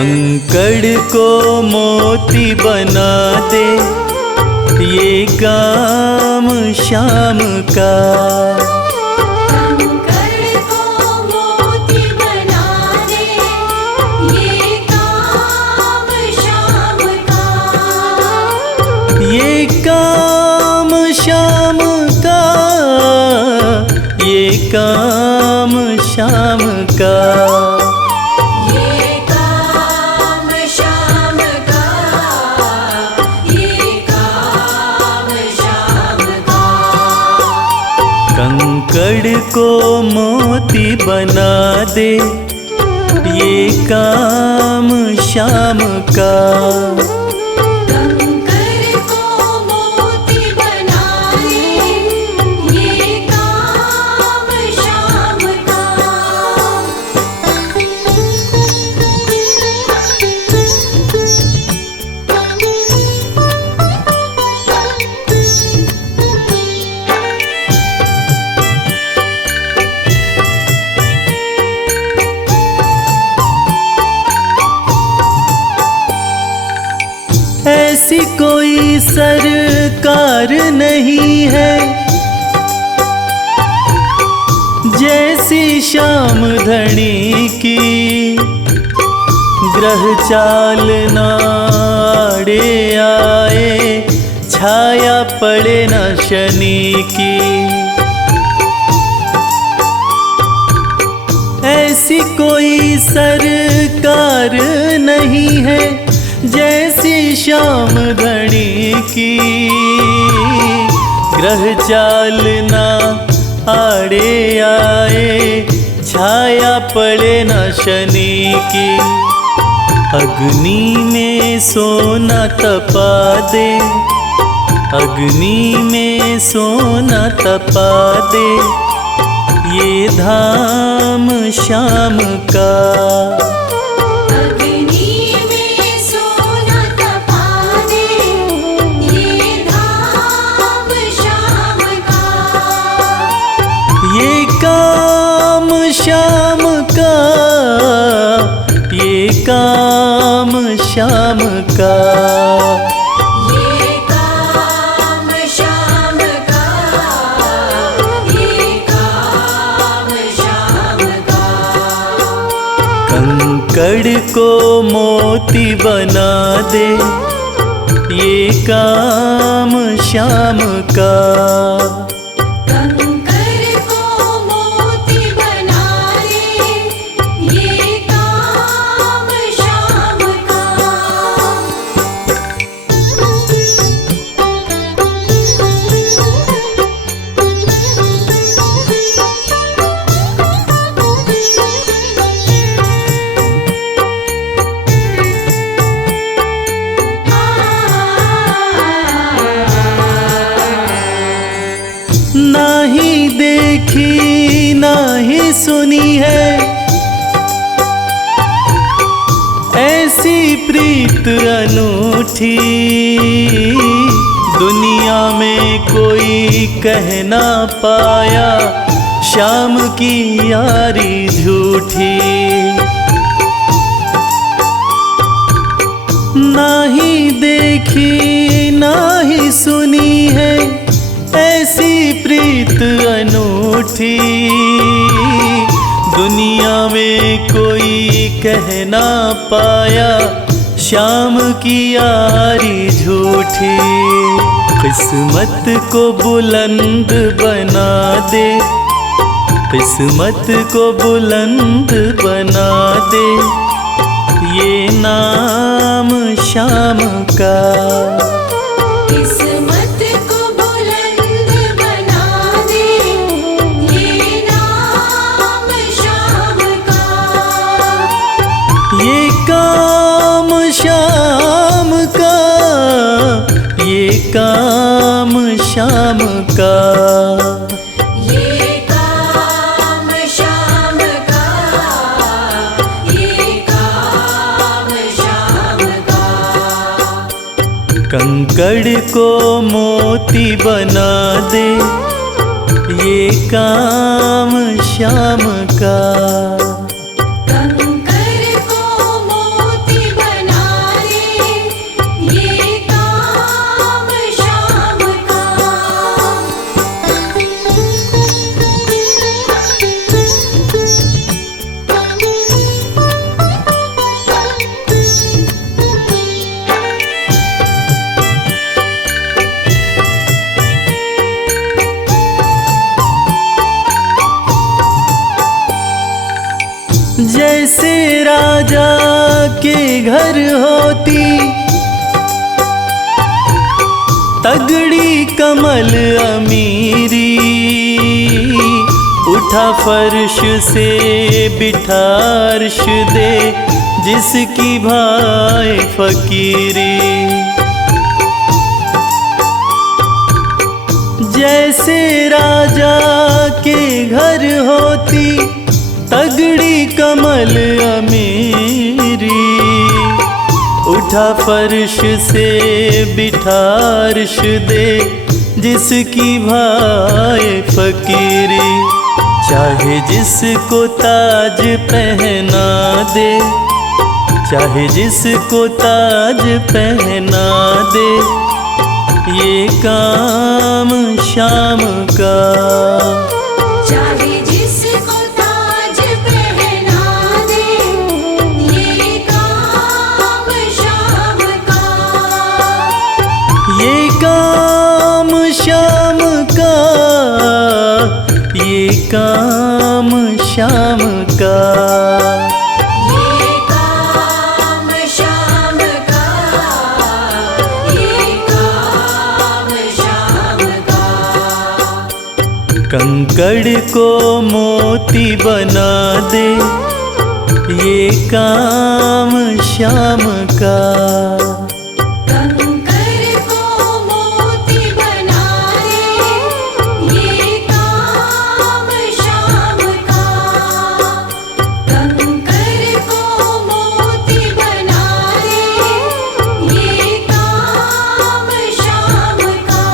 कंकड़ को मोती बना दे, ये काम शाम का। कंकड़ को मोती बना दे, ये काम शाम का। ये काम शाम का, ये काम शाम का। कंकड़ को मोती बना दे, ये काम शाम का। कंकड़ को मोती बना दे, ये काम शाम का। ऐसी कोई सरकार नहीं है जैसी श्याम धनी की। ग्रह चाल नाड़े आए, छाया पड़े न शनि की। ऐसी कोई सरकार नहीं है जैसी श्याम धनी की। ग्रह चाल ना आड़े आए, छाया पड़े न शनि की। अग्नि में सोना तपा दे, अग्नि में सोना तपा दे, ये धाम शाम का। ये काम शाम का, ये काम शाम का। ये काम शाम का, ये काम शाम का। कंकड़ को मोती बना दे, ये काम शाम का। नहीं देखी नहीं सुनी है ऐसी प्रीत अनूठी। दुनिया में कोई कह ना पाया, शाम की यारी झूठी। नहीं देखी नहीं सुनी है ऐसी प्रीत अनूठी। दुनिया में कोई कह ना पाया, शाम की यारी झूठी। किस्मत को बुलंद बना दे, किस्मत को बुलंद बना दे, ये नाम शाम का। किस्मत को बुलंद बना दे, ये नाम शाम का। ये काम शाम का, ये काम शाम का। ये काम शाम का, ये काम शाम का। कंकड़ को मोती बना दे, ये काम शाम का। कंकड़ को मोती के घर होती तगड़ी कमल अमीरी, उठा फर्श से बिठा अर्श दे जिसकी भाई फकीरी। जैसे राजा के घर होती तगड़ी कमल अमीरी, उठा फर्श से बिठा अर्श दे जिसकी भाई फकीरी। चाहे जिसको ताज पहना दे, चाहे जिसको ताज पहना दे, ये काम शाम का। चाहे जिसको ताज पहना दे, ये काम शाम का। ये काम शाम का, ये काम शाम का। ये काम शाम का, ये काम शाम का। कंकड़ को मोती बना दे, ये काम शाम का। कंकर को मोती बना दे, ये काम शाम का। कंकर को मोती बना दे, ये काम शाम का।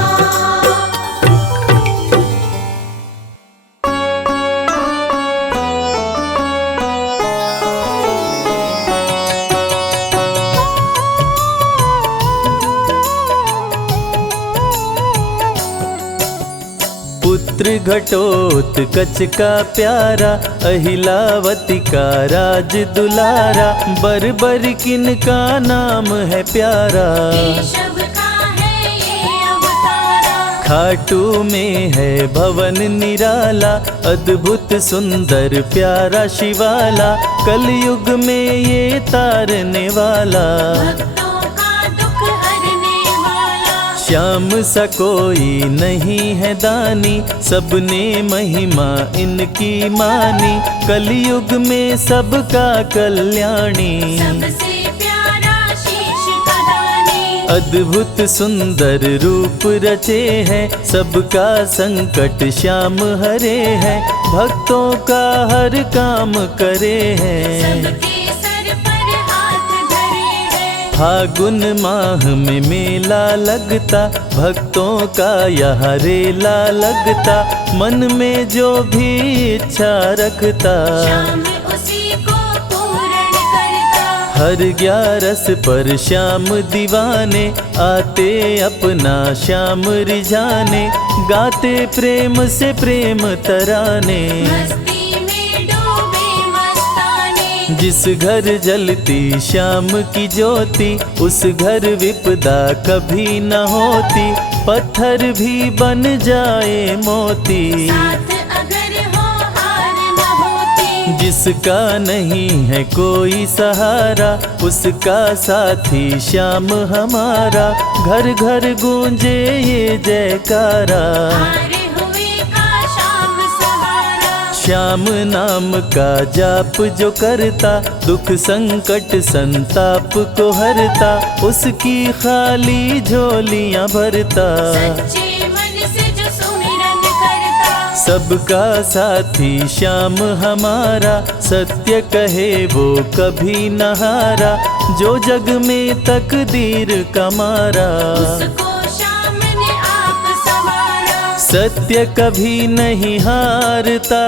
पुत्र घटोत्कच का प्यारा, अहिलावती का राज दुलारा, बरबर किन का नाम है प्यारा। केशव का है ये अवतारा, खाटू में है भवन निराला, अद्भुत सुंदर प्यारा शिवाला, कलयुग में ये तारने वाला। भक्तों का दुख हरने वाला, श्याम सा कोई नहीं है दानी, सबने महिमा इनकी मानी, कलयुग में सबका कल्याणी। सबसे प्यारा शीश का दानी, अद्भुत सुंदर रूप रचे हैं, सबका संकट श्याम हरे हैं, भक्तों का हर काम करे हैं। सबके सर पर हाथ धरे हैं। फागुन माह में मेला लगता, भक्तों का यहाँ रेला लगता, मन में जो भी इच्छा रखता, श्याम उसी को पूर्ण करता। हर 11 पर श्याम दीवाने, आते अपना श्याम रिझाने, गाते प्रेम से प्रेम तराने। मस्ती में डूबे मस्ताने, जिस घर जलती श्याम की ज्योति, उस घर विपदा कभी न होती, पत्थर भी बन जाए मोती। साथ अगर हो हार न होती, जिसका नहीं है कोई सहारा, उसका साथी श्याम हमारा, घर घर गूंजे ये जयकारा। हारे हुए का श्याम सहारा। श्याम नाम का जाप जो करता, दुख संकट संताप को हरता, उसकी खाली झोलियां भरता। सच्चे मन से जो सुमिरन करता, सबका साथी श्याम हमारा, सत्य कहे वो कभी न हारा, जो जग में तकदीर का मारा। उसको श्याम ने आप संवारा। सत्य कभी नहीं हारता,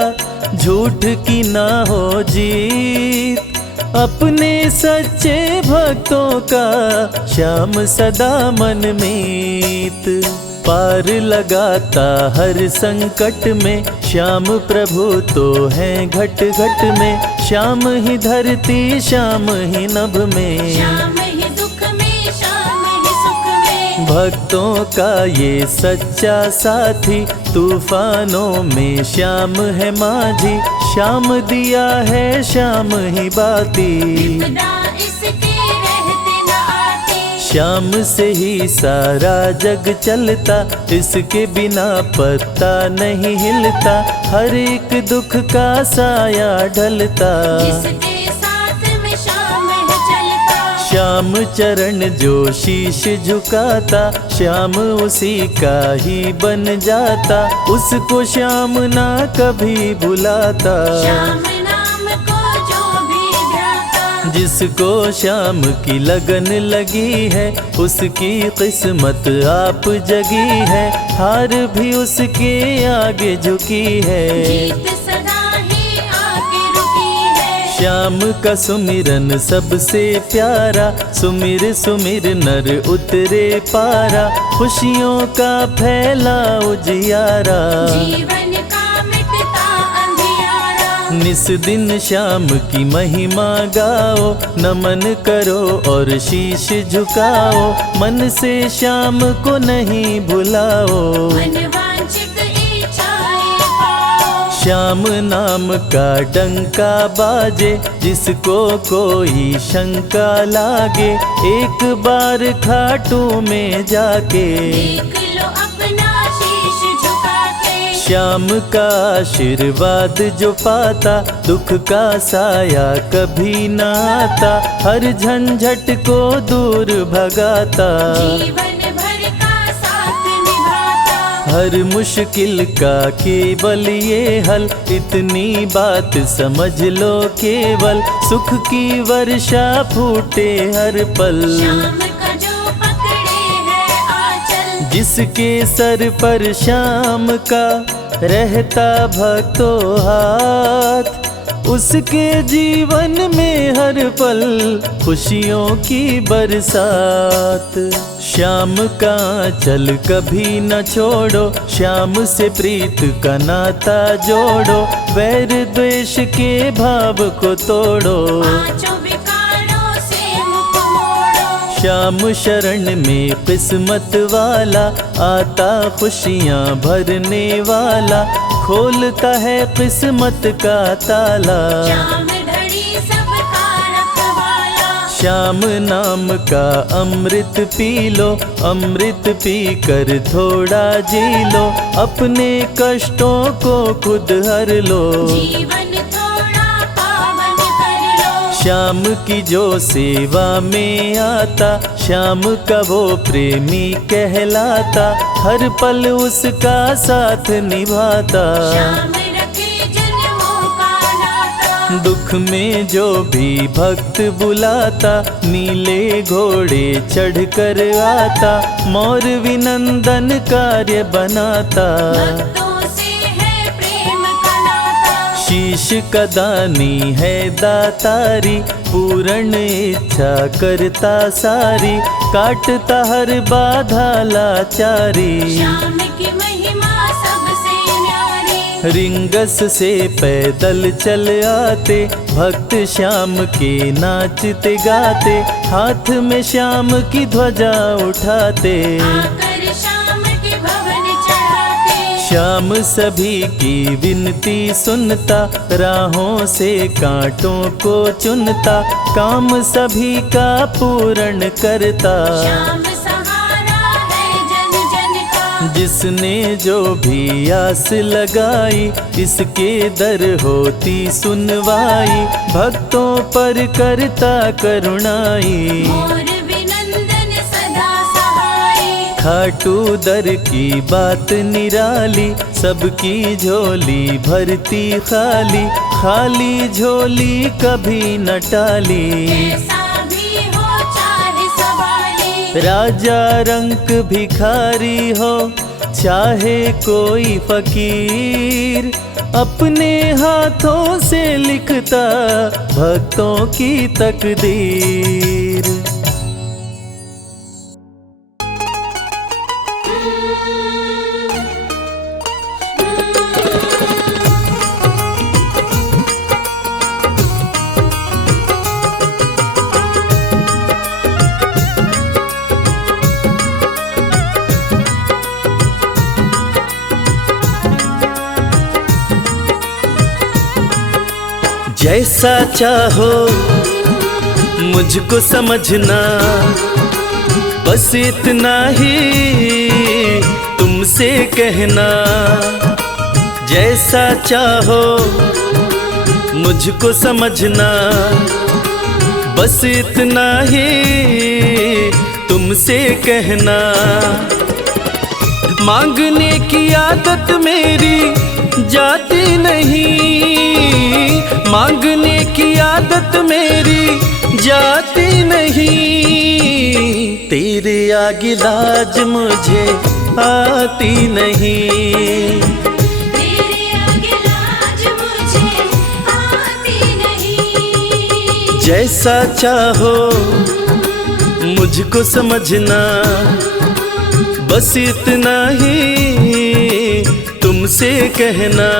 झूठ की ना हो जीत, अपने सच्चे भक्तों का श्याम सदा मन मीत। पार लगाता हर संकट में, श्याम प्रभु तो हैं घट घट में, श्याम ही धरती श्याम ही नभ में, श्याम ही दुख में श्याम ही सुख में। भक्तों का ये सच्चा साथी, तूफानों में श्याम है माझी, श्याम दिया है श्याम ही बाती। विपदा इस श्याम से ही सारा जग चलता, इसके बिना पत्ता नहीं हिलता, हर एक दुख का साया ढलता। जिसके साथ में श्याम है चलता, श्याम चरण जो शीश झुकाता, श्याम उसी का ही बन जाता, उसको श्याम ना कभी भुलाता। श्याम नाम को जो भी ध्याता, जिसको श्याम की लगन लगी है, उसकी किस्मत आप जगी है, हार भी उसके आगे झुकी है। जीत सदा ही आके रुकी है। श्याम का सुमिरन सबसे प्यारा, सुमिर सुमिर नर उतरे पारा, खुशियों का फैला उजियारा। जीवन का मिटता अंधियारा, निस दिन श्याम की महिमा गाओ, नमन करो और शीश झुकाओ, मन से श्याम को नहीं भुलाओ। मनवांछित इच्छाएं पाओ, श्याम नाम का डंका बाजे, जिसको कोई शंका लागे, एक बार खाटू में जाके देख लो अपना शीश झुका के। श्याम का आशीर्वाद जो पाता, दुख का साया कभी न आता, हर झंझट को दूर भगाता। जीवन भर का साथ निभाता, हर मुश्किल का केवल ये हल, इतनी बात समझ लो केवल, सुख की वर्षा फूटे हर पल। श्याम का जो पकड़े है आंचल, जिसके सर पर श्याम का रहता भक्तों हाथ, उसके जीवन में हर पल खुशियों की बरसात। श्याम का आंचल कभी न छोड़ो, श्याम से प्रीत का नाता जोड़ो, वैर द्वेष के भाव को तोड़ो। पांचों विकारों से मुख मोड़ो, श्याम शरण में किस्मत वाला, आता खुशियाँ भरने वाला, खोलता है किस्मत का ताला। श्याम धड़ी सबका रखवाला, श्याम नाम का अमृत पी लो, अमृत पी कर थोड़ा जी लो, अपने कष्टों को खुद हर लो। जीवन थोड़ा पावन कर लो। श्याम की जो सेवा में आता, श्याम का वो प्रेमी कहलाता, हर पल उसका साथ निभाता। श्याम रखे जन्मों का नाता, दुख में जो भी भक्त बुलाता, नीले घोड़े चढ़ कर आता, मोर विनंदन कार्य बनाता। भक्तों से है प्रेम का नाता, शीश का दानी है दातारी, पूर्ण इच्छा करता सारी, काटता हर बाधा लाचारी। श्याम की महिमा सबसे न्यारी, रिंगस से पैदल चल आते, भक्त श्याम के नाचते गाते, हाथ में श्याम की ध्वजा उठाते। आकर श्याम के भवन चढ़ाते, श्याम सभी की विनती सुनता, राहों से कांटों को चुनता, काम सभी का पूर्ण करता। श्याम सहारा है जन जन का, जिसने जो भी आस लगाई, इसके दर होती सुनवाई, भक्तों पर करता करुणाई। मोर विनंदन सदा सहाय, खाटू दर की बात निराली, सबकी झोली भरती खाली, खाली झोली कभी न टाली। ऐसा भी हो चाहे सवाली, राजा रंक भिखारी हो, चाहे कोई फकीर, अपने हाथों से लिखता भक्तों की तकदीर। जैसा चाहो मुझको समझना, बस इतना ही तुमसे कहना, जैसा चाहो मुझको समझना। बस इतना ही तुमसे कहना, मांगने की आदत मेरी जाती नहीं, मांगने की आदत मेरी जाती नहीं। तेरे आगे लाज मुझे आती नहीं, तेरे आगे लाज मुझे आती नहीं। जैसा चाहो मुझको समझना। बस इतना ही तुमसे कहना।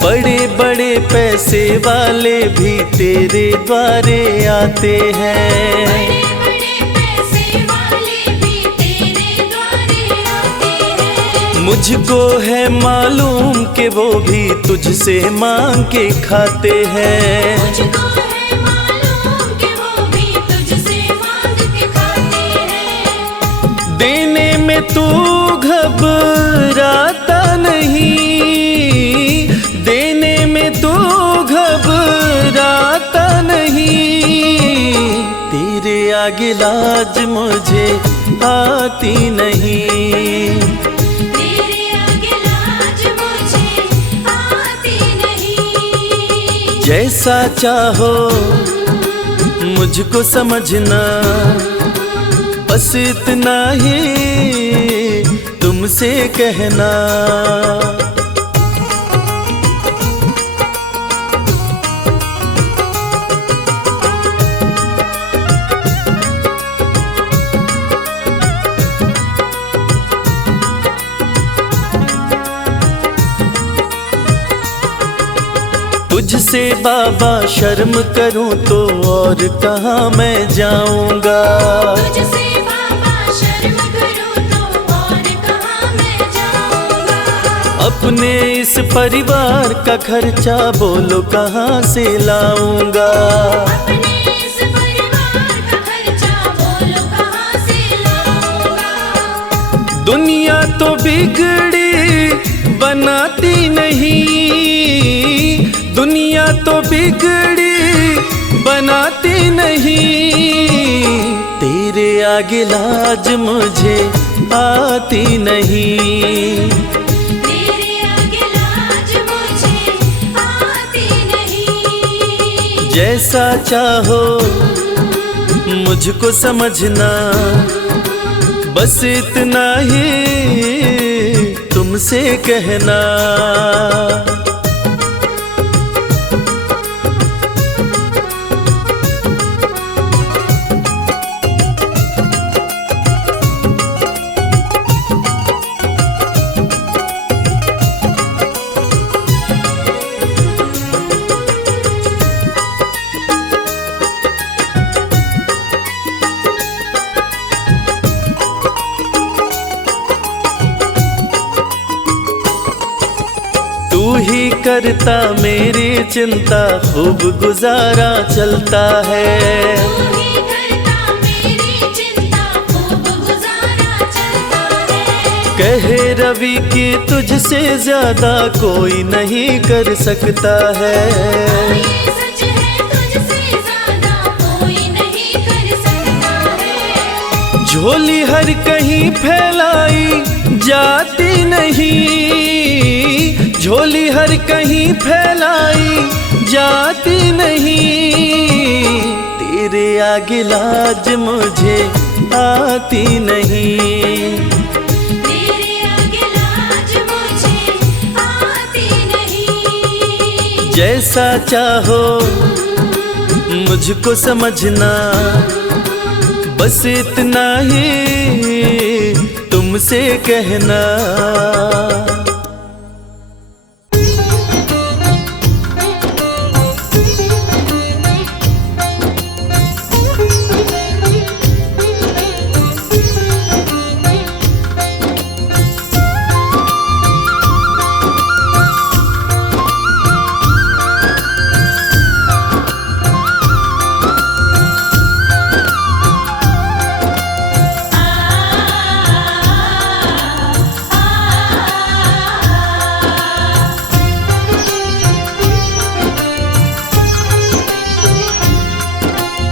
बड़े बड़े पैसे वाले भी तेरे द्वारे आते हैं, बड़े बड़े पैसे वाले भी तेरे द्वारे आते हैं। मुझको है मालूम कि वो भी तुझसे मांग के खाते हैं। मुझको है मालूम कि वो भी तुझसे मांग के खाते हैं। देने में तू घबराता नहीं, देने में तू घबराता नहीं। तेरे आगे लाज मुझे आती नहीं, तेरे आगे लाज मुझे आती नहीं। जैसा चाहो मुझको समझना। बस इतना ही तुमसे कहना। तुझसे बाबा शर्म करूं तो और कहाँ मैं जाऊंगा। तुझसे बाबा शर्म करूं तो और कहाँ मैं जाऊंगा। अपने इस परिवार का खर्चा बोलो कहाँ से लाऊंगा। अपने इस परिवार का खर्चा बोलो कहाँ से लाऊंगा। दुनिया तो बिगड़ी बनाती नहीं, दुनिया तो बिगड़ी बनाती नहीं। तेरे आगे लाज मुझे आती नहीं, तेरे आगे लाज मुझे आती नहीं। जैसा चाहो मुझको समझना। बस इतना ही तुमसे कहना। तू ही करता मेरी चिंता, खूब गुजारा चलता है। तू ही करता मेरी चिंता, खूब गुजारा चलता है। कहे रवि कि तुझसे ज्यादा कोई नहीं कर सकता है। ये सच है, तुझसे ज्यादा कोई नहीं कर सकता है। झोली हर कहीं फैलाई जाती नहीं, झोली हर कहीं फैलाई जाती नहीं। तेरे आगे लाज मुझे आती नहीं, तेरे आगे लाज मुझे आती नहीं। जैसा चाहो मुझको समझना। बस इतना ही तुमसे कहना।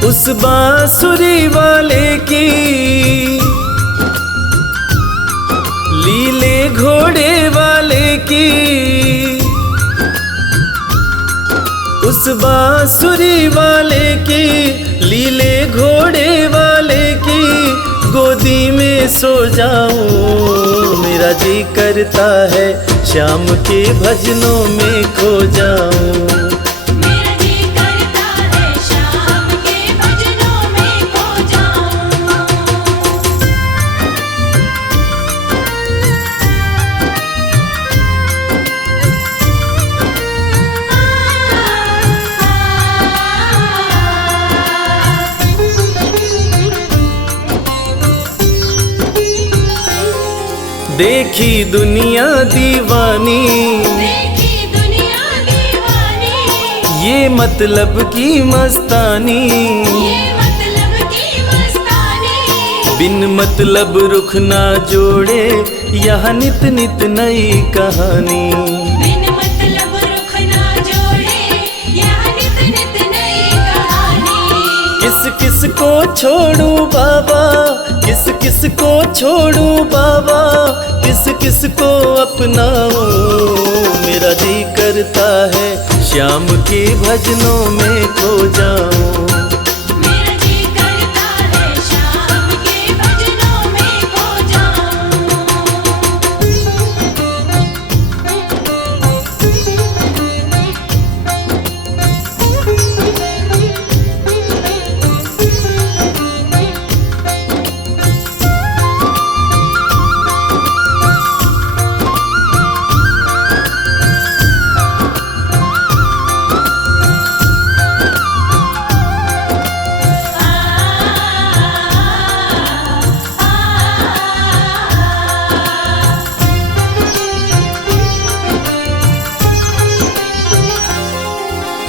उस बांसुरी वाले की लीले घोड़े वाले की, उस बांसुरी वाले की लीले घोड़े वाले की गोदी में सो जाऊं। मेरा जी करता है शाम के भजनों में खो जाऊं। देखी दुनिया दीवानी, देखी दुनिया दीवानी, ये मतलब की मस्तानी, ये मतलब की मस्तानी। बिन मतलब रुख ना जोड़े यहाँ नित नित नई कहानी। बिन मतलब रुख ना जोड़े यहाँ नित नित नई कहानी। किस किस को छोड़ू बाबा, किस किस को छोड़ू बाबा, किस किस को अपनाऊं। मेरा जी करता है श्याम के भजनों में खो जाऊं। मेरा जी करता है शाम के भजनों में खो जाऊं।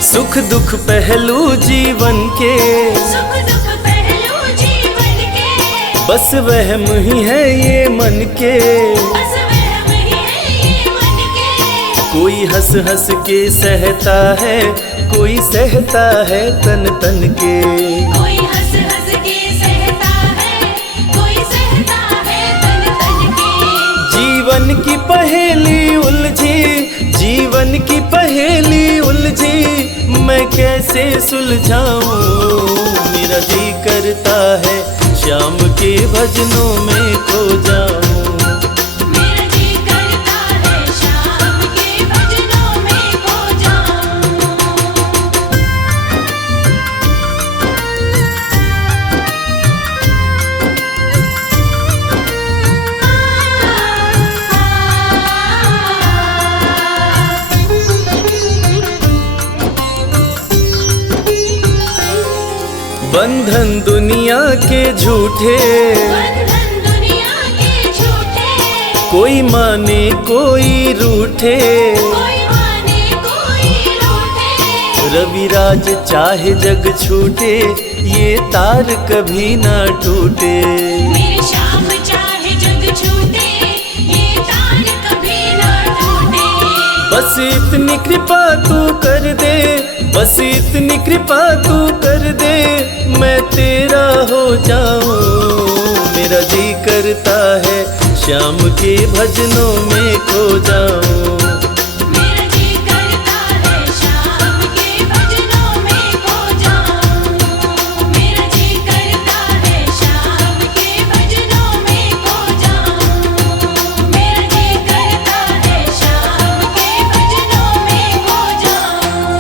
सुख दुख पहलू जीवन के, सुख दुख पहलू जीवन के, बस वहम ही है ये मन के। बस वहम ही है ये मन के। कोई हंस हंस के सहता है, कोई सहता है तन तन के। कोई हंस हंस के सहता है, कोई सहता है तन तन के। जीवन की पहेली उलझी, जीवन की पहेली उलझी, मैं कैसे सुलझाऊं। मेरा जी करता है श्याम के भजनों में खो जाऊं। मेरा जी करता है शाम के भजनों में खो जाऊं। बंधन दुनिया के झूठे, बंधन दुनिया के झूठे, कोई माने कोई रूठे। कोई माने कोई रूठे। रविराज चाहे जग छूटे, ये तार कभी ना टूटे। मेरे श्याम चाहे जग छूटे, ये तार कभी ना टूटे। बस इतनी कृपा तू कर दे, बस इतनी कृपा तू कर दे, मैं तेरा हो जाऊं। मेरा जी करता है श्याम के भजनों में खो जाऊं। मेरा जी करता है शाम के भजनों में खो जाऊं। मेरा जी करता है शाम के भजनों में खो जाऊं। मेरा जी करता है शाम के भजनों में खो जाऊं।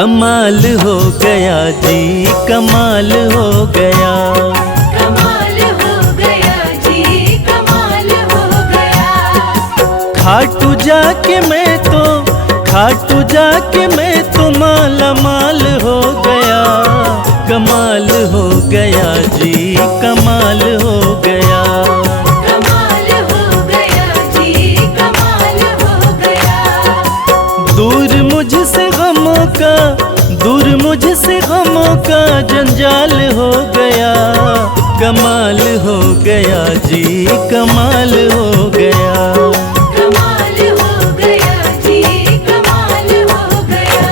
कमाल हो गया जी, कमाल हो गया। कमाल हो गया जी, कमाल हो गया। खाटू जाके मैं तो माला माल हो गया। कमाल हो गया जी, कमाल हो गया। कमाल हो गया जी, कमाल हो गया। दूर मुझसे गमों का जंजाल हो गया। कमाल हो गया जी, कमाल हो गया। कमाल हो गया जी, कमाल हो गया।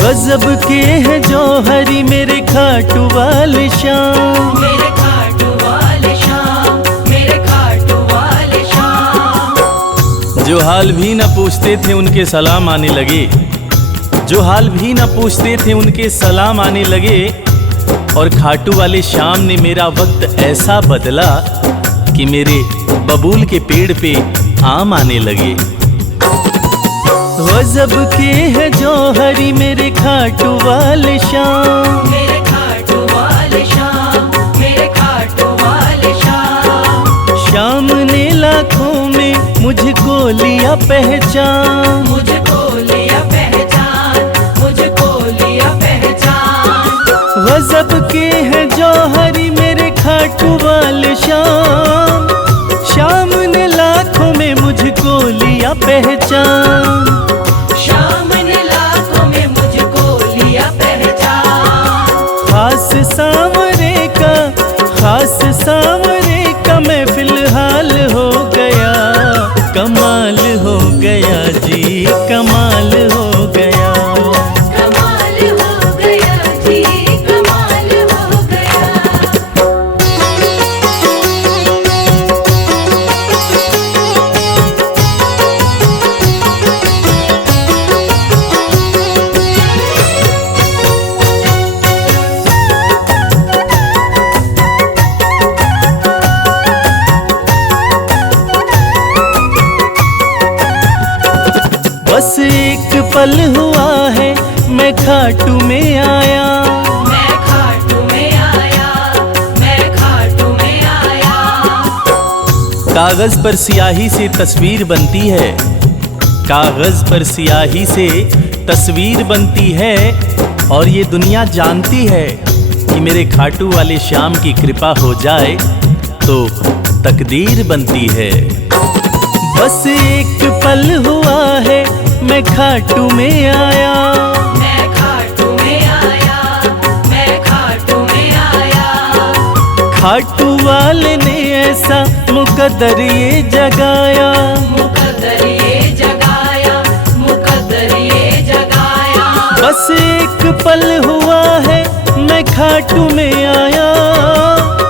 गजब के हैं जौहरी मेरे खाटू वाले शाम। मेरे खाटू वाले शाम, मेरे खाटू वाले शाम। जो हाल भी न पूछते थे उनके सलाम आने लगे। जो हाल भी न पूछते थे उनके सलाम आने लगे। और खाटू वाले शाम ने मेरा वक्त ऐसा बदला कि मेरे बबूल के पेड़ पे आम आने लगे। गजब के है जौहरी मेरे खाटू वाले शाम। मेरे खाटू वाले शाम, मेरे खाटू वाले शाम। शाम ने लाखों में मुझको लिया पहचान। मुझको लिया पहचान, मुझको लिया पहचान। गजब के है जौहरी मेरे खाटू वाले शाम। शाम ने लाखों में मुझको लिया पहचान। शाम ने लाखों में मुझको लिया पहचान। खास सांवरे का मैं फिलहाल हो गया। कमाल हो गया जी, कमाल हो गया। कमाल हो गया जी, कमाल हो गया। बस एक पल हुआ है मैं खाटू में आया। मैं खाटू में आया, मैं खाटू में आया। कागज पर सियाही से तस्वीर बनती है। कागज पर सियाही से तस्वीर बनती है। और ये दुनिया जानती है कि मेरे खाटू वाले शाम की कृपा हो जाए तो तकदीर बनती है। बस एक पल हुआ है मैं खाटू में आया। मैं खाटू में आया, मैं खाटू में आया। खाटू वाले ने ऐसा मुकद्दर ये जगाया। मुकद्दर ये जगाया, मुकद्दर ये जगाया। बस एक पल हुआ है मैं खाटू में आया।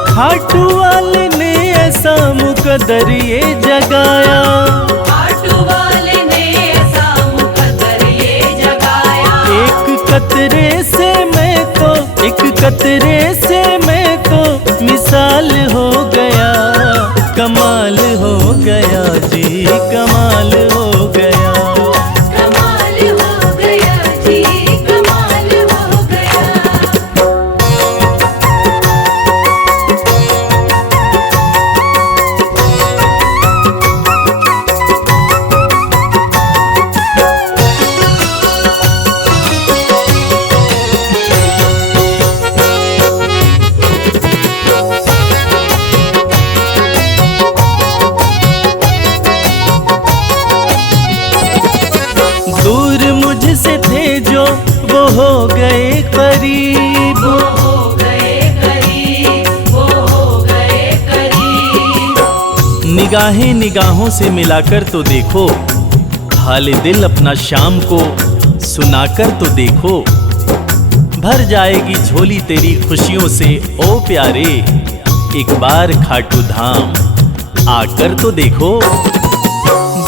खाटू वाले ने ऐसा मुकद्दर ये जगाया। खाटू वाले ने ऐसा मुकद्दर ये जगाया। एक कतरे से मैं तो मिसाल हो गया। कमाल हो गया जी, कमाल हो गया। कमाल हो गया जी, कमाल हो गया। दूर मुझसे थे जो वो हो गए करीब। वो हो गए करीब, वो हो गए करीब। निगाहें निगाहों से मिलाकर तो देखो। हाले दिल अपना शाम को सुनाकर तो देखो। भर जाएगी झोली तेरी खुशियों से ओ प्यारे। एक बार खाटू धाम आकर तो देखो।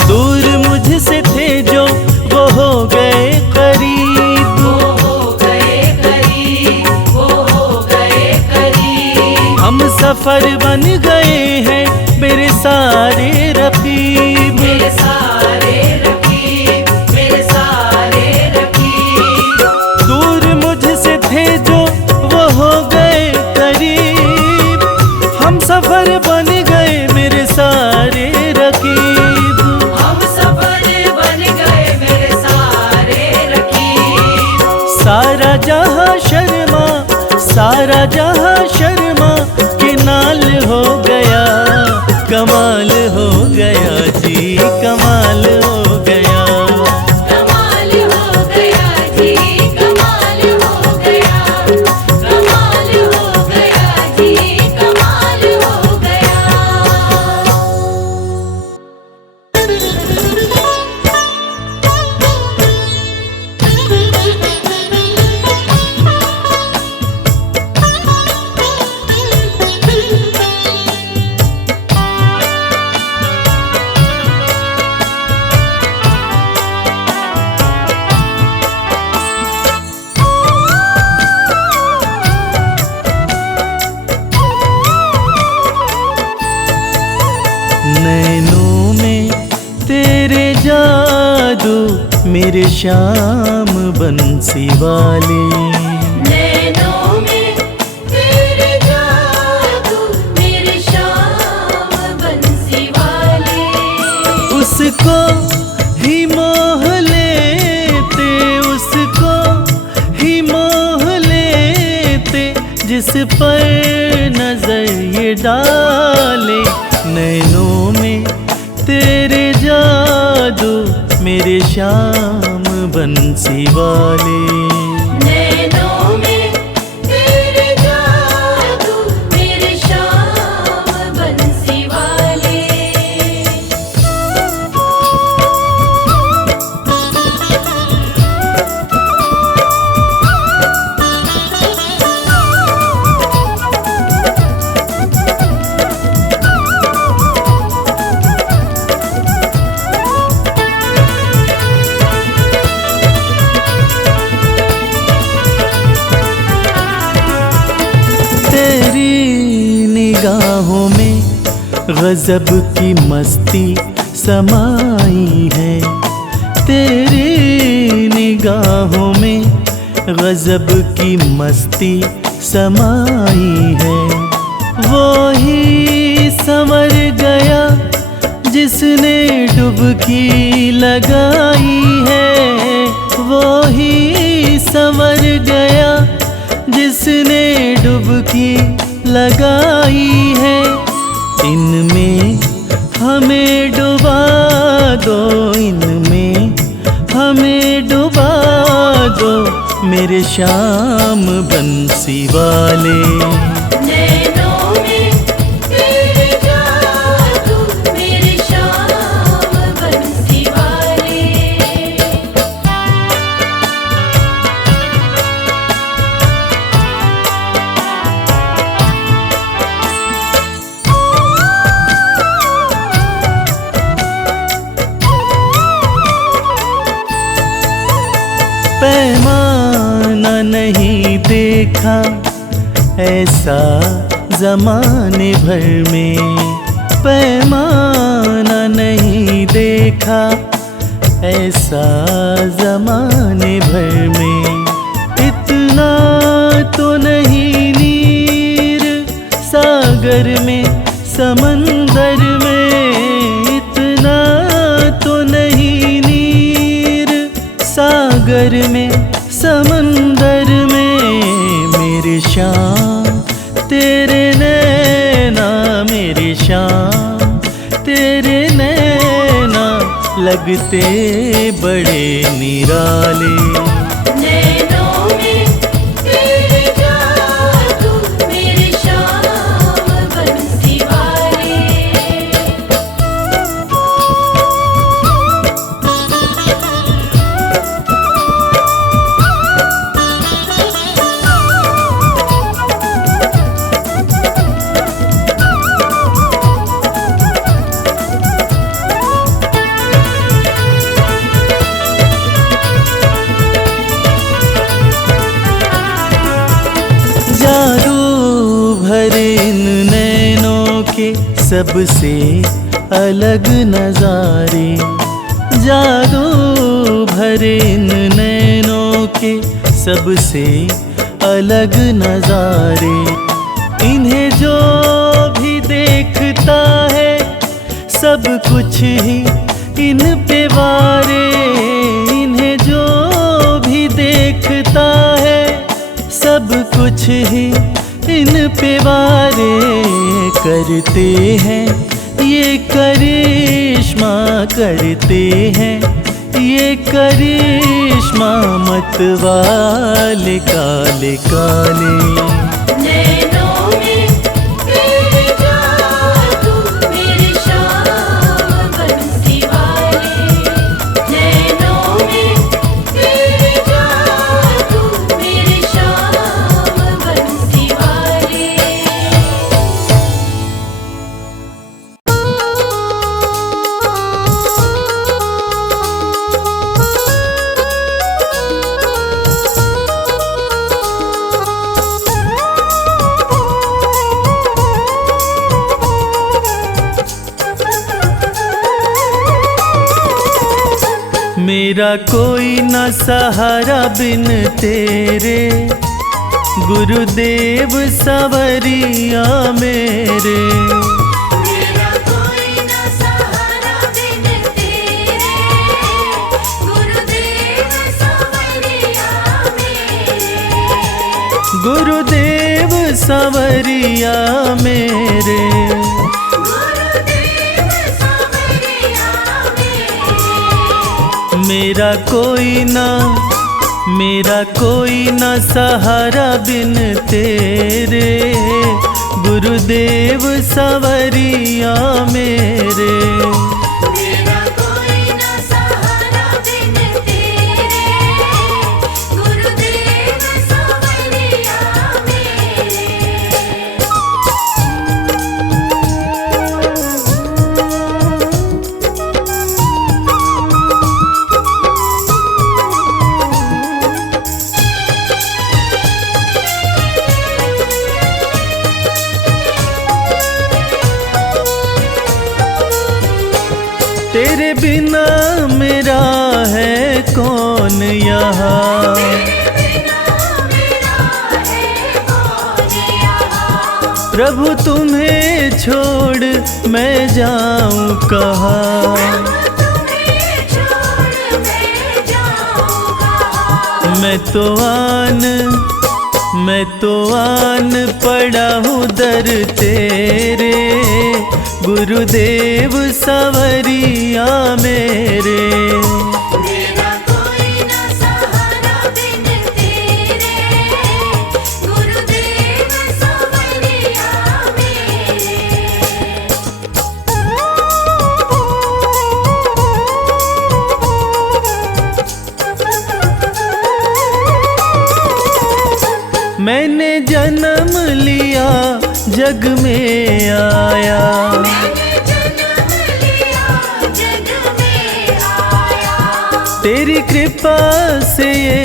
दूर मुझसे थे जो वो हो गए करीब, वो हो गए करीब, वो हो गए करीब। हम सफर बन गए हैं मेरे सारे रकीब, मेरे सारे रकीब, मेरे सारे रकीब। दूर मुझसे थे जो वो हो गए करीब, हम सफर बन गए मेरे सारे रकीब। हम सफर बन गए मेरे सारे रकीब। सारा जहां शर्मा, सारा जहां शर्मा के नाल हो गया, कमाल हो गया जी, कमाल हो गया। कमाल हो गया जी, कमाल हो गया, कमाल हो गया जी, कमाल हो गया। नैनों में तेरे जादू मेरे श्याम बंसी वाले, नैनों में तेरे जादू मेरे श्याम बंसी वाले। उसको ही मोह लेते, उसको ही मोह लेते जिस पर नजर ये डाले। नैनों में तेरे जादू मेरे श्याम बंसी वाले, नैनों में तेरे जादू मेरे श्याम बंसी वाले। तेरी निगाहों में गजब की मस्ती समाई है, तेरी निगाहों में गजब की मस्ती समाई है। वो ही संवर गया जिसने डुबकी लगाई है, वो ही संवर गया जिसने डुबकी लगाई है। इनमें हमें डुबा दो, इनमें हमें डुबा दो मेरे श्याम बंसी वाले। नैनों में तेरे जादू मेरे श्याम बंसी वाले। पैमाना नहीं देखा ऐसा जमाने भर में, पैमाना नहीं देखा ऐसा जमाने भर में। इतना तो नहीं नीर सागर में समंदर में, इतना तो नहीं नीर सागर में समंदर में। मेरे श्याम तेरे नैना, मेरे श्याम तेरे नैना लगते बड़े निराले। नैनों में तेरे जादू मेरे श्याम बंसी वाले। के सबसे अलग नजारे, जादू भरे इन नैनों के सबसे अलग नजारे। इन्हें जो भी देखता है सब कुछ ही इन पे वारे, इन्हें जो भी देखता है सब कुछ ही इन पे वारे। करते हैं ये करिश्मा, करते हैं ये करिश्मा, मत वाले काले काले। नैनों में तेरे जादू मेरे श्याम बंसी वाले, नैनों में तेरे जादू मेरे श्याम बंसी वाले। मेरा कोई न सहारा बिन तेरे, गुरुदेव सवरिया मेरे। मेरा कोई न सहारा बिन तेरे, गुरुदेव सवरिया मेरे, गुरुदेव सवरिया मेरे। गुरुदेव सवरिया मेरे। मेरा कोई न सहारा बिन तेरे, गुरुदेव सवरिया मेरे। मेरा कोई न सहारा बिन तेरे, गुरुदेव सवरिया मेरे। तेरे बिना मेरा है कौन यहाँ, प्रभु तुम्हें छोड़ मैं जाऊं कहाँ। मैं तो आन पड़ा हूँ दर तेरे, गुरुदेव सवरिया मेरे। मेरा कोई न सहारा बिन तेरे, गुरुदेव सवरिया मेरे। मैंने जन्म लिया जग में आया, मैंने जन्म लिया जग में आया, तेरी कृपा से ये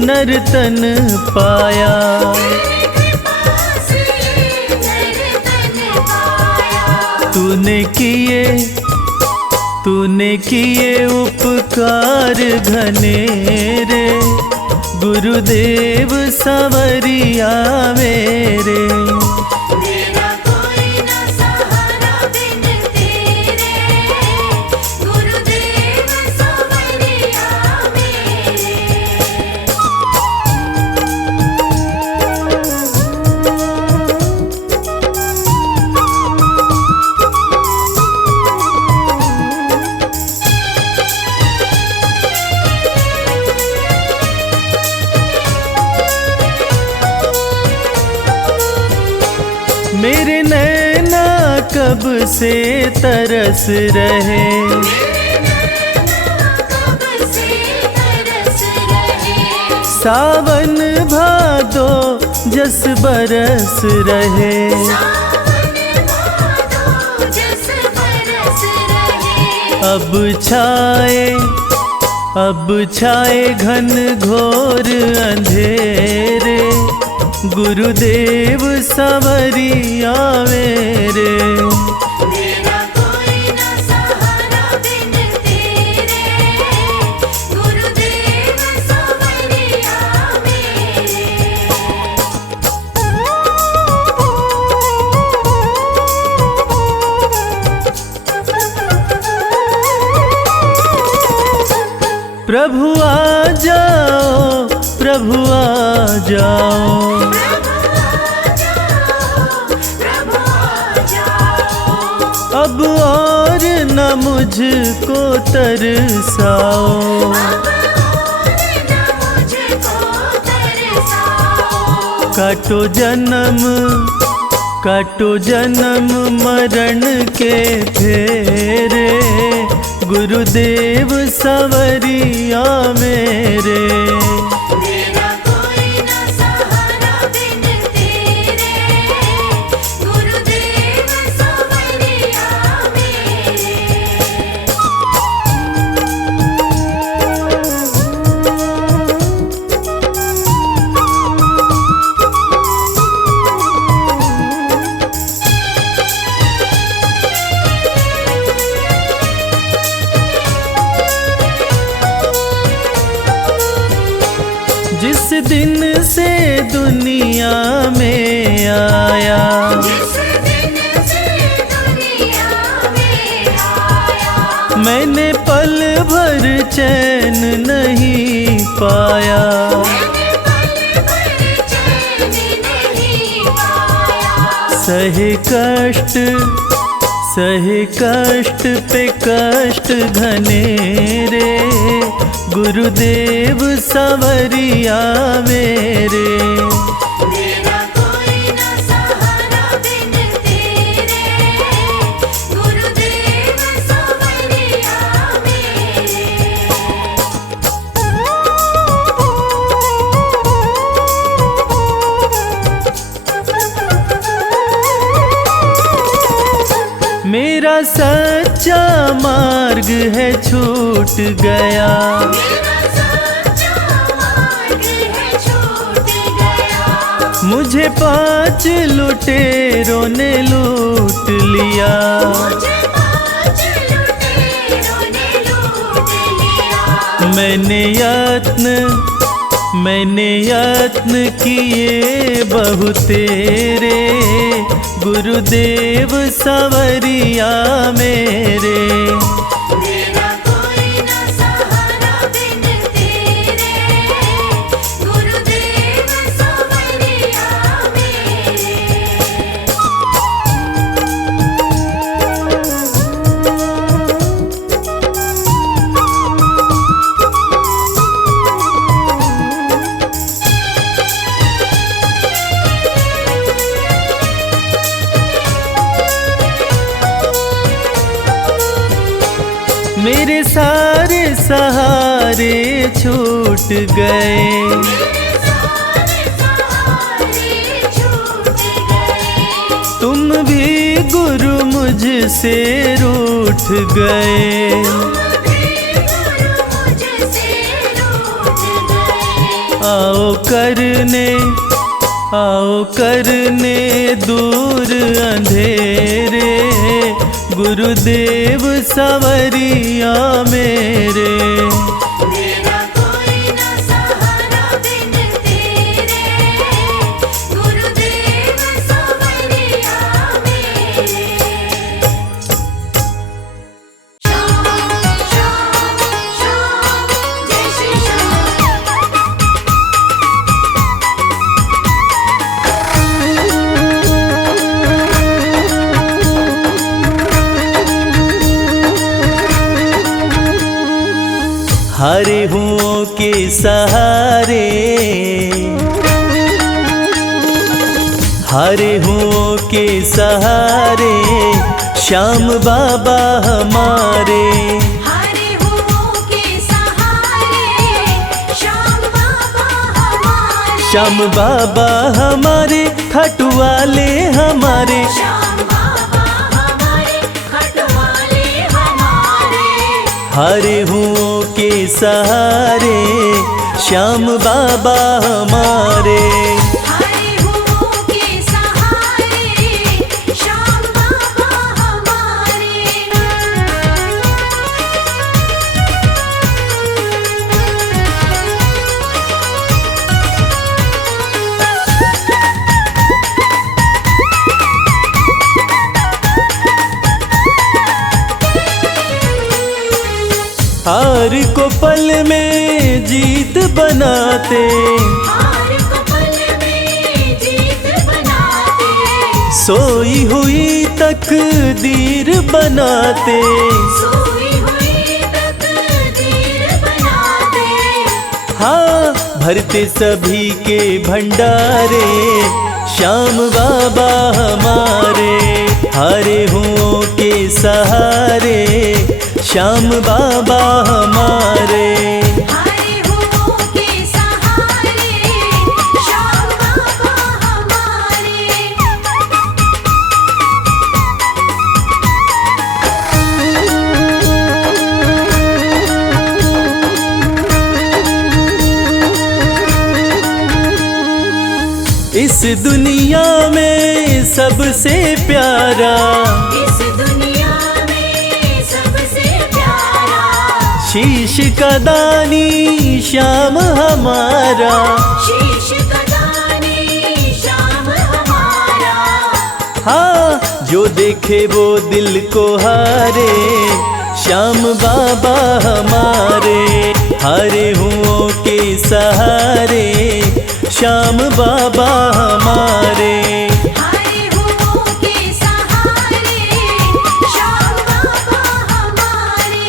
नर्तन पाया। तेरी कृपा से नर्तन पाया। तूने किए उपकार घनेरे, गुरुदेव सवरिया मेरे। मेरा कोई न सहारा बिन तेरे, गुरुदेव सवरिया मेरे। मेरे नैना कब से तरस रहे, कब से तरस रहे, सावन भादो जस बरस रहे। सावन भादो जस बरस रहे। अब छाए घन घोर अंधेरे, गुरुदेव सवरिया मेरे। प्रभु आ जाओ, प्रभु आ जाओ। प्रभु आ जाओ। अब और न मुझको तरसाओ, काटो जन्म मरण के फेरे, गुरुदेव सवरिया मेरे। मेरा कोई न सहारा बिन तेरे, गुरुदेव सवरिया मेरे। जिस दिन से दुनिया में आया, जिस दिन से दुनिया में आया, मैंने पल भर चैन नहीं पाया। मैंने पल भर चैन नहीं पाया। सहे कष्ट पे कष्ट घनेरे, गुरुदेव सवरिया मेरे। मेरा कोई न सहारा बिन तेरे, गुरुदेव सवरिया मेरे। मेरा सच्चा मार्ग है छूट गया, मेरा सच्चा मार्ग है छूट गया। मुझे 5 लुटेरों ने लूट लिया। मुझे 5 लुटेरों ने लूट लिया। मैंने यत्न किए बहु तेरे, गुरुदेव सवरिया मेरे। मेरा कोई न सहारा बिन तेरे, गुरुदेव सवरिया मेरे। मेरे सारे सहारे छूट गए, मेरे सारे सहारे छूट गए। तुम भी गुरु मुझसे रूठ गए। तुम भी गुरु मुझसे रूठ गए। आओ करने दूर अंधेरे, गुरुदेव सवरिया मेरे। मेरा कोई न सहारा बिन तेरे, गुरुदेव सवरिया मेरे। श्याम श्याम श्याम जय श्री श्याम। हरे हुओं के सहारे, हरे हुओं के सहारे, श्याम बाबा हमारे। हरे हुओं के सहारे, श्याम बाबा हमारे। श्याम बाबा हमारे, खाटू वाले हमारे। श्याम बाबा हमारे, खटवाले हमारे। हरे हुओं के सहारे, श्याम बाबा हमारे। हरे हुओं के सहारे, श्याम बाबा हमारे। आ हार को पल में जीत बनाते, हार को पल में जीत बनाते, सोई हुई तकदीर बनाते, सोई हुई तकदीर बनाते। हाँ भरते सभी के भंडारे, श्याम बाबा हमारे, हारे हुओं के सहारे, श्याम बाबा हमारे। हारे हुओं के सहारे, श्याम बाबा हमारे। इस दुनिया में सबसे प्यारा, इस दुनिया में सबसे प्यारा, शीश का दानी श्याम हमारा, शीश का दानी श्याम हमारा। हाँ जो देखे वो दिल को हारे, श्याम बाबा हमारे, हारे हुओं के सहारे, श्याम बाबा हमारे। हारे हुओं के सहारे, श्याम बाबा हमारे।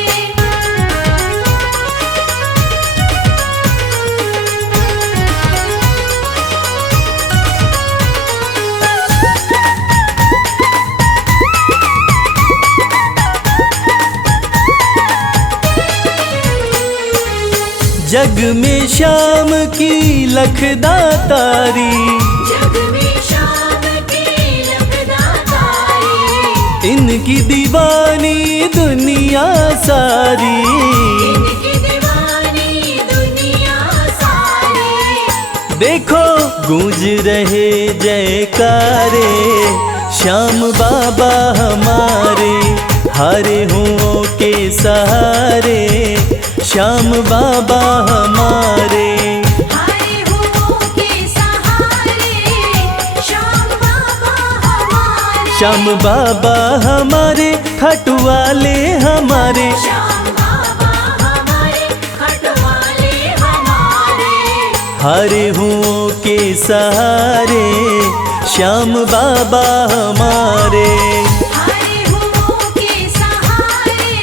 जग में श्याम की लखदातारी, जग में श्याम की लखदातारी, इनकी दीवानी दुनिया सारी, इनकी दीवानी दुनिया सारी। देखो गूंज रहे जयकारे, श्याम बाबा हमारे, हारे हुओं के सहारे, श्याम बाबा हमारे। हारे हुओं के सहारे, श्याम बाबा हमारे। श्याम बाबा हमारे, खाटू वाले हमारे, श्याम बाबा हमारे, खटवाले हमारे। हारे हुओं के सहारे, श्याम बाबा हमारे। हारे हुओं के सहारे,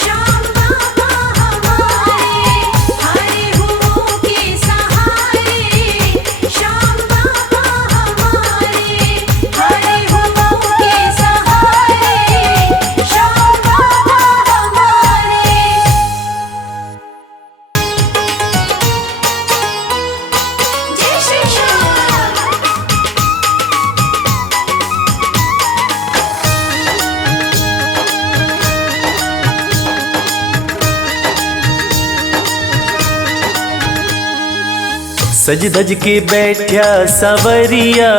श्याम बाबा हमारे। हारे हुओं के सहारे, श्याम बाबा हमारे। हारे हुओं के सहारे, श्याम बाबा हमारे। जय श्री श्याम। सज धज के बैठा सवरिया,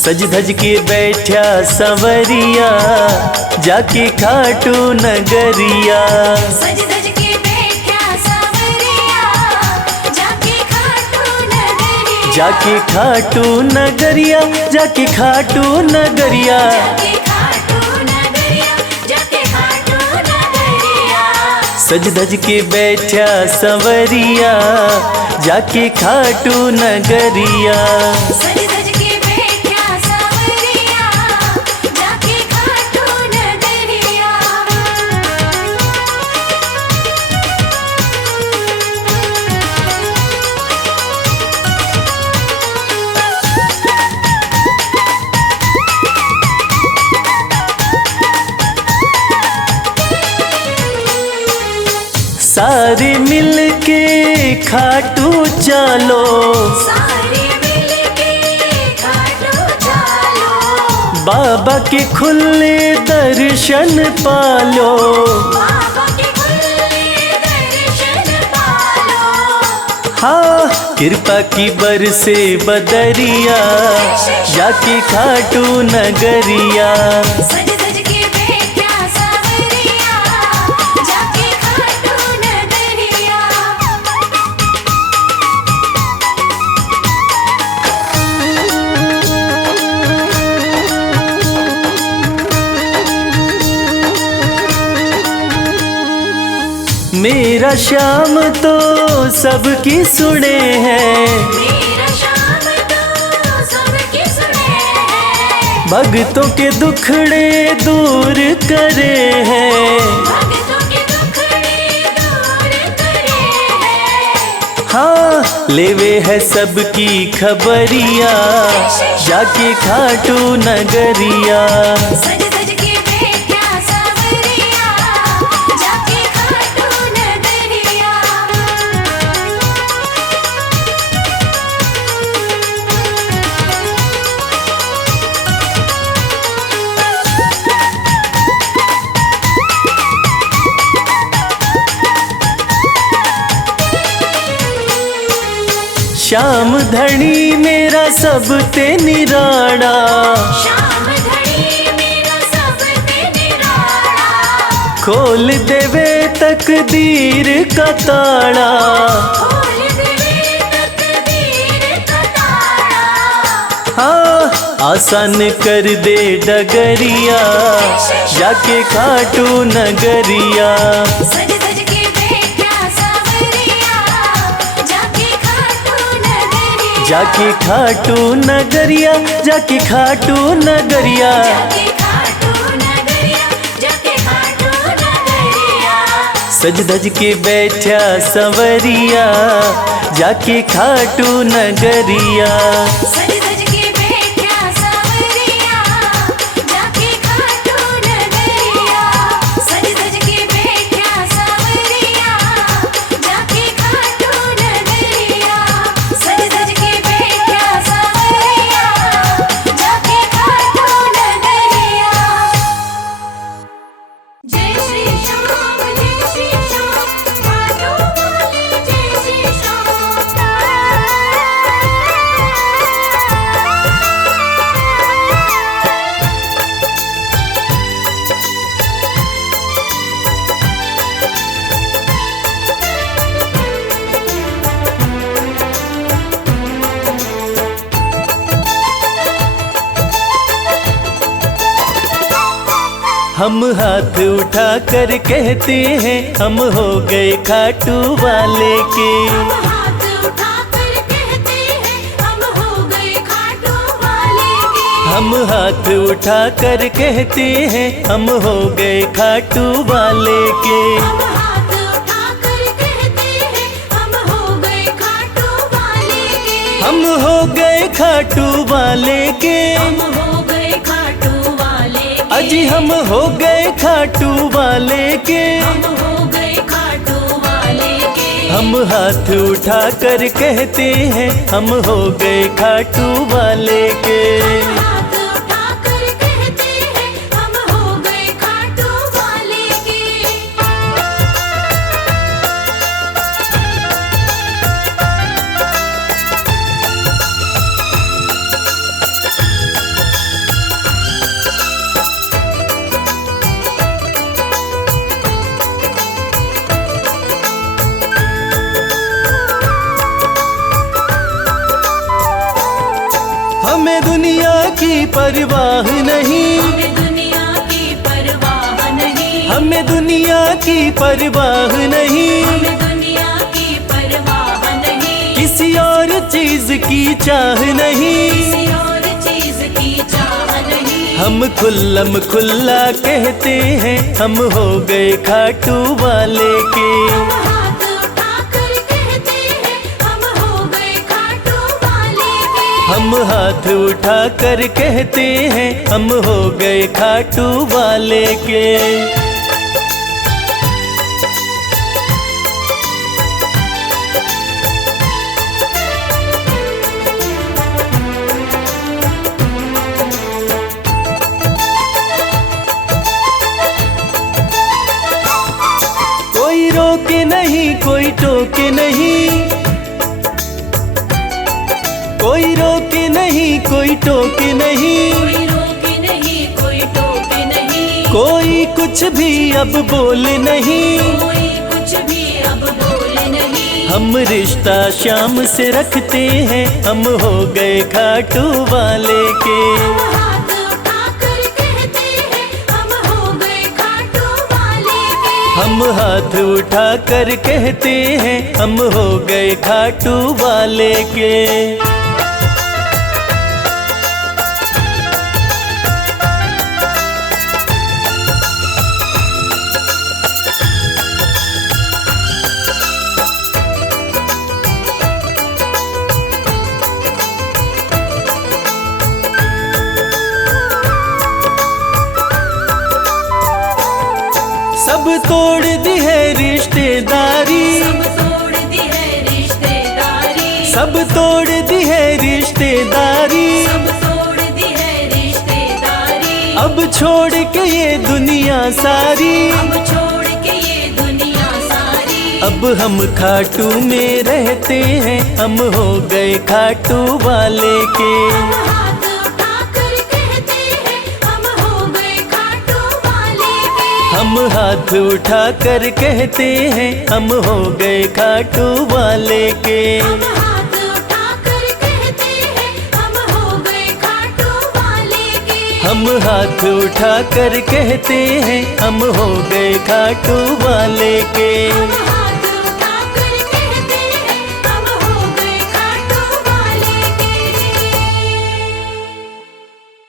सज धज के बैठा सवरिया, जाके खाटू नगरिया, सज धज के बैठा सावरिया, जाके खाटू नगरिया, जाके खाटू नगरिया, जाके खाटू नगरिया। जाके खाटू नगरिया, जाके खाटू नगरिया। सज धज के बैठा सवरिया, जाके खाटू नगरिया। सज धज के बैठा सावरिया, जाके खाटू नगरिया। सारे मिल के खाटू चलो, सारे मिलके खाटू चलो, बाबा के खुले दर्शन पालो। बाबा के खुले दर्शन पालो। हाँ कृपा की बरसे बदरिया, जाके खाटू नगरिया। सज धज के बैठा सावरिया, जाके खाटू नगरिया। मेरा श्याम तो सबकी सुने हैं, मेरा श्याम तो सबकी सुने हैं। भक्तों के दुखड़े दूर करे हैं। भक्तों के दुखड़े दूर करे हैं। हाँ लेवे है सबकी खबरिया, जाके खाटू नगरिया। सज सज के बैठा सावरिया, जाके खाटू नगरिया। श्याम धनी मेरा सब ते निराड़ा, श्याम धनी मेरा सब ते निराला। खोल देवे तकदीर का ताड़ा। खोल देवे तकदीर का ताला। हाँ आसान कर दे डगरिया, जाके खाटू नगरिया। सज सज के बैठा सावरिया, जाके खाटू नगरिया। जाके खाटू नगरिया, जाके खाटू नगरिया। जाके खाटू नगरिया, जाके खाटू नगरिया। सज धज के बैठा संवरिया, जाके खाटू नगरिया। सज सज के बैठा सावरिया, जाके खाटू नगरिया। सज सज के बैठा सावरिया, जाके खाटू नगरिया। सज सज के बैठा सावरिया, जाके खाटू नगरिया। जय श्री श्याम, जय श्री श्याम, खाटू वाले जय श्री श्याम। हम हाथ उठा कर कहते हैं, हम हो गए खाटू वाले के। हम हाथ उठाकर कहते हैं, हम हो गए खाटू वाले के। हम हाथ उठा कर कहते हैं, हम हो गए खाटू वाले के। हम हाथ उठाकर कहते हैं, हम हो गए खाटू वाले के। हम हो गए खाटू वाले के। हम हो गए खाटू वाले के। अजी हम हो गए खाटू वाले के। हम हो गए खाटू वाले के। हम हाथ उठा कर कहते हैं, हम हो गए खाटू वाले के। हम हाथ उठाकर कहते हैं, हम हो गए खाटू वाले के। हमें दुनिया की परवाह नहीं, हमें दुनिया की परवाह नहीं। हमें दुनिया की परवाह नहीं। हमें दुनिया की परवाह नहीं। किसी और चीज की चाह नहीं। किसी और चीज की चाह नहीं। हम खुल्लम खुल्ला कहते हैं, हम हो गए खाटू वाले के। हम हाथ उठाकर कहते हैं, हम हो गए खाटू वाले के। हम हाथ उठा कर कहते हैं, हम हो गए खाटू वाले के। कोई रोके नहीं, कोई टोके नहीं। कोई रोके नहीं, कोई टोके नहीं। कोई रोके नहीं, कोई टोके नहीं। कोई कुछ भी अब बोले नहीं। कोई कुछ भी अब बोले नहीं। हम रिश्ता श्याम से रखते हैं, हम हो गए खाटू वाले के। हम हाथ उठाकर कहते हैं, हम हो गए खाटू वाले के। हम हाथ उठा कर कहते हैं हम हो गए खाटू वाले के। सब तोड़ दी है रिश्तेदारी, सब तोड़ दी है रिश्तेदारी, सब तोड़ दी है रिश्तेदारी, सब तोड़ दी है रिश्तेदारी। अब छोड़ के ये दुनिया सारी, अब छोड़ के ये दुनिया सारी। अब हम खाटू में रहते हैं हम हो गए खाटू वाले के। हम हाथ उठाकर कहते हैं हम हो गए खाटू वाले के। हम हाथ उठा कर कहते हैं हम हो गए खाटू वाले के। हम हाथ उठाकर कहते हैं हम हो गए खाटू वाले के। हम हाथ उठा कर कहते हैं हम हो गए खाटू वाले के।